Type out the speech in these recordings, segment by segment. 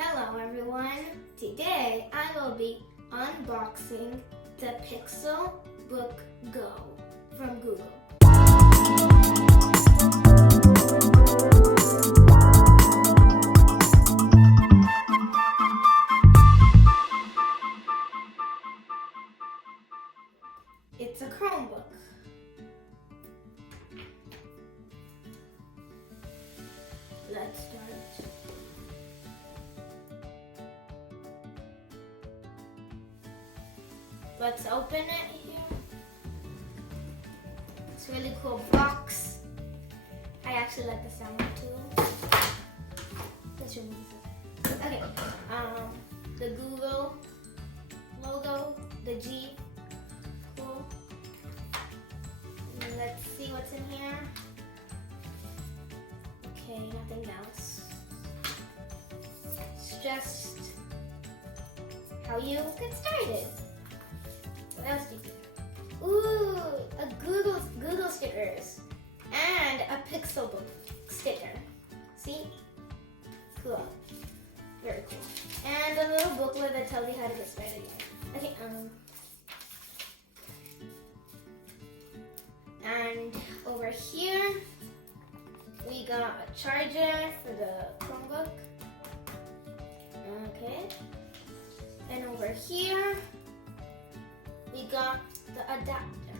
Hello everyone! Today I will be unboxing the Pixelbook Go from Google. It's a Chromebook. Let's start. Let's open it here. It's a really cool box. I actually like the sound too. Let's remove this. Okay. The Google logo, the G. Cool. Let's see what's in here. Okay, nothing else. It's just how you get started. What else do you do? Ooh, a Google stickers and a Pixelbook sticker. See? Cool. Very cool. And a little booklet that tells you how to get started. Okay, and over here we got a charger for the Chromebook. Okay. And over here we got the adapter.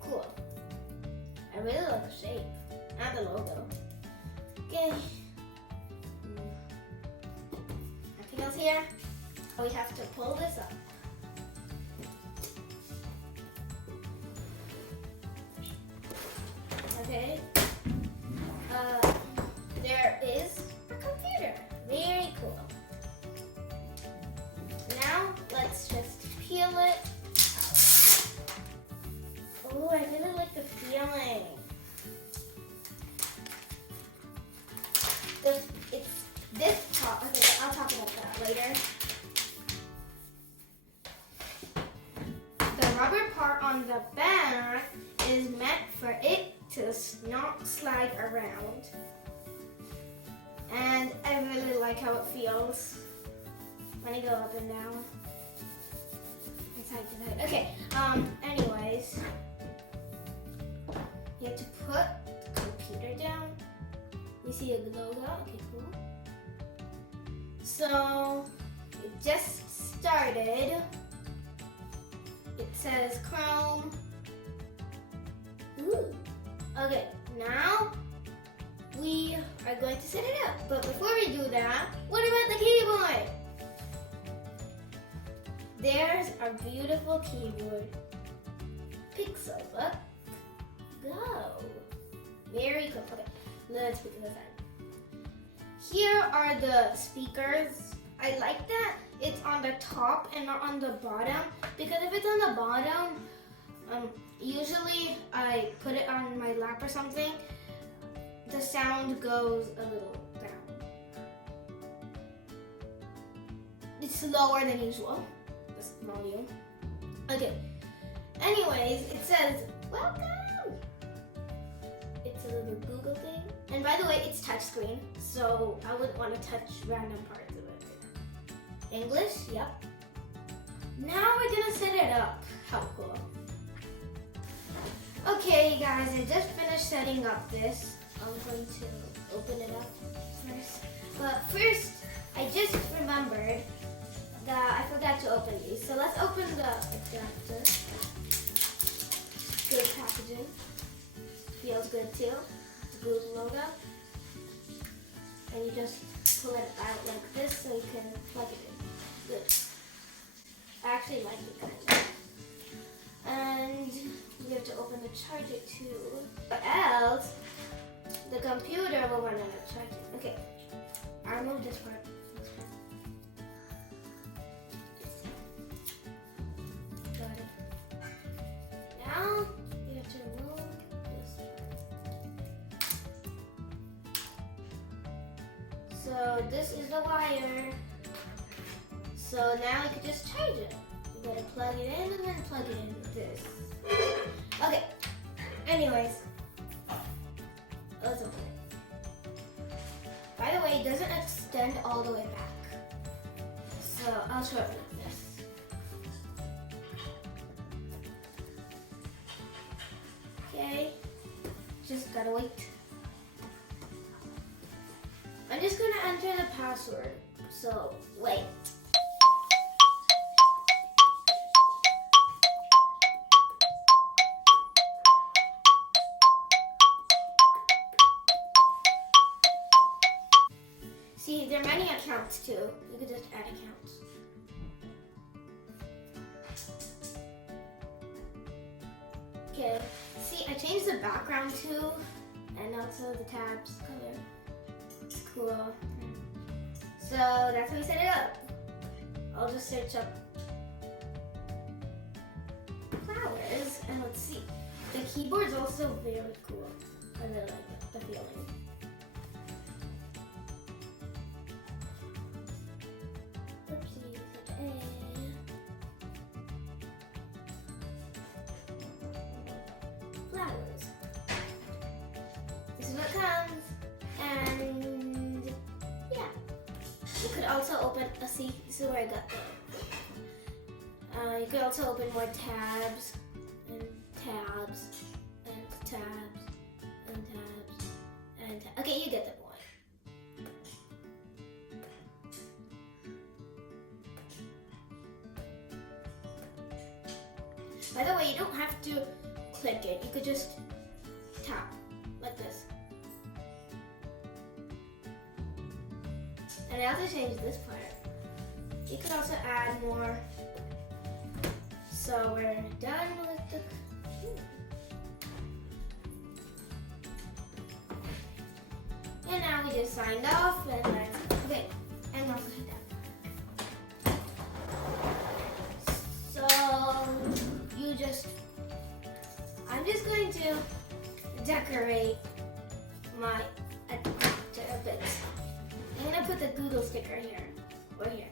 Cool. I really like the shape and the logo. Okay. Nothing else here. We have to pull this up. Okay. There is a computer. Very cool. Now let's just peel it out. Oh, I really like the feeling. It's this top. Okay, I'll talk about that later. The rubber part on the back is meant for it to not slide around. And I really like how it feels when I go up and down. Okay, anyways, you have to put the computer down. You see a logo? Okay, cool. So, it just started. It says Chrome. Ooh. Okay, now we are going to set it up. But before we do that, what about the keyboard? There's our beautiful keyboard. Pixelbook Go. Very cool. Okay, let's put this aside. Here are the speakers. I like that it's on the top and not on the bottom, because if it's on the bottom, usually I put it on my lap or something, the sound goes a little down. It's lower than usual, this volume. Okay, anyways, it says, welcome! It's a little Google thing. And by the way, it's touchscreen, so I wouldn't want to touch random parts of it. English, yep. Now we're gonna set it up. How cool. Okay guys, I just finished setting up this. I'm going to open it up first. But first, I just remembered that I forgot to open these. So let's open the adapter. Good packaging. Feels good too. It's a Google logo. And you just pull it out like this so you can plug it in. Good. I actually like it kind of. And we have to open the charger too. Or else, the computer will run out of charging. Okay, I'll remove this part. Got it. Now, we have to remove this part. So this is the wire. So now I can just charge it. You gotta plug it in and then plug it in this. Okay, anyways, let's open it. By the way, way, it doesn't extend all the way back. So I'll show it like this. Okay, just gotta wait. I'm just gonna enter the password, so wait. See, there are many accounts too. You could just add accounts. Okay, see, I changed the background too, and also the tabs color. It's cool. So that's how we set it up. I'll just search up flowers, and let's see. The keyboard's also very cool. I really like it, the feeling. Flowers. This is what comes, and yeah. You could also open. See, this is where I got the. You could also open more tabs, and tabs, and tabs, and tabs, and tabs. Okay, you get the point. By the way, you don't have to click it. You could just tap like this. And I also changed this part. You could also add more. So we're done with the. And now we just signed off, and let's. Okay, and also hit that. So you just. I'm just going to decorate my a bit. I'm gonna put the Google sticker here or here.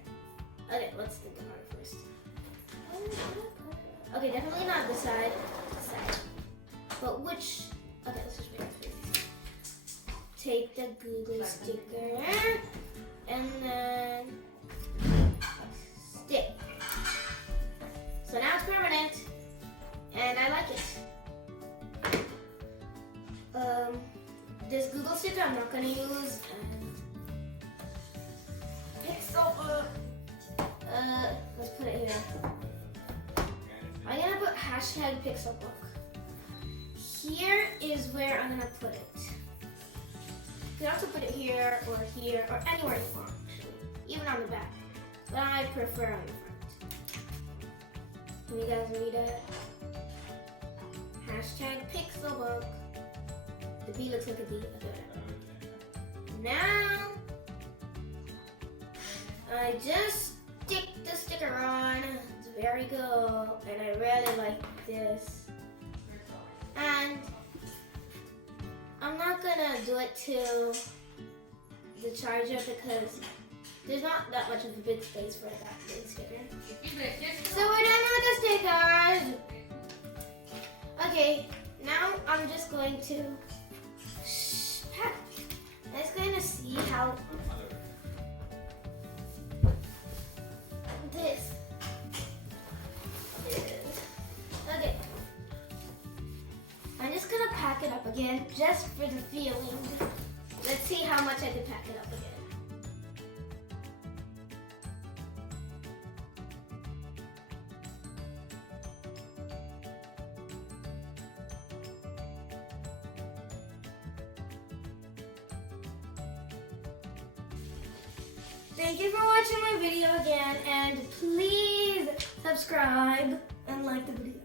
Okay, let's think about it first. Okay, definitely not this side. This side. But which? Okay, let's just make it. Take the Google sticker and then stick. So now it's permanent, and I like it. This Google sticker I'm not gonna use. Pixelbook. Let's put it here. I'm gonna put hashtag Pixelbook. Here is where I'm gonna put it. You can also put it here or anywhere you want, actually. Even on the back. But I prefer on the front. Can you guys read it? Hashtag Pixelbook. The B looks like a B. Okay. Now, I just stick the sticker on. It's very good, and I really like this. And I'm not gonna do it to the charger because there's not that much of a big space for that big sticker. So we're done with the stickers. Okay, now I'm just going to pack. I'm just going to see how this is. Okay. I'm just gonna pack it up again just for the feeling. Let's see how much I can pack it up again. Thank you for watching my video again, and please subscribe and like the video.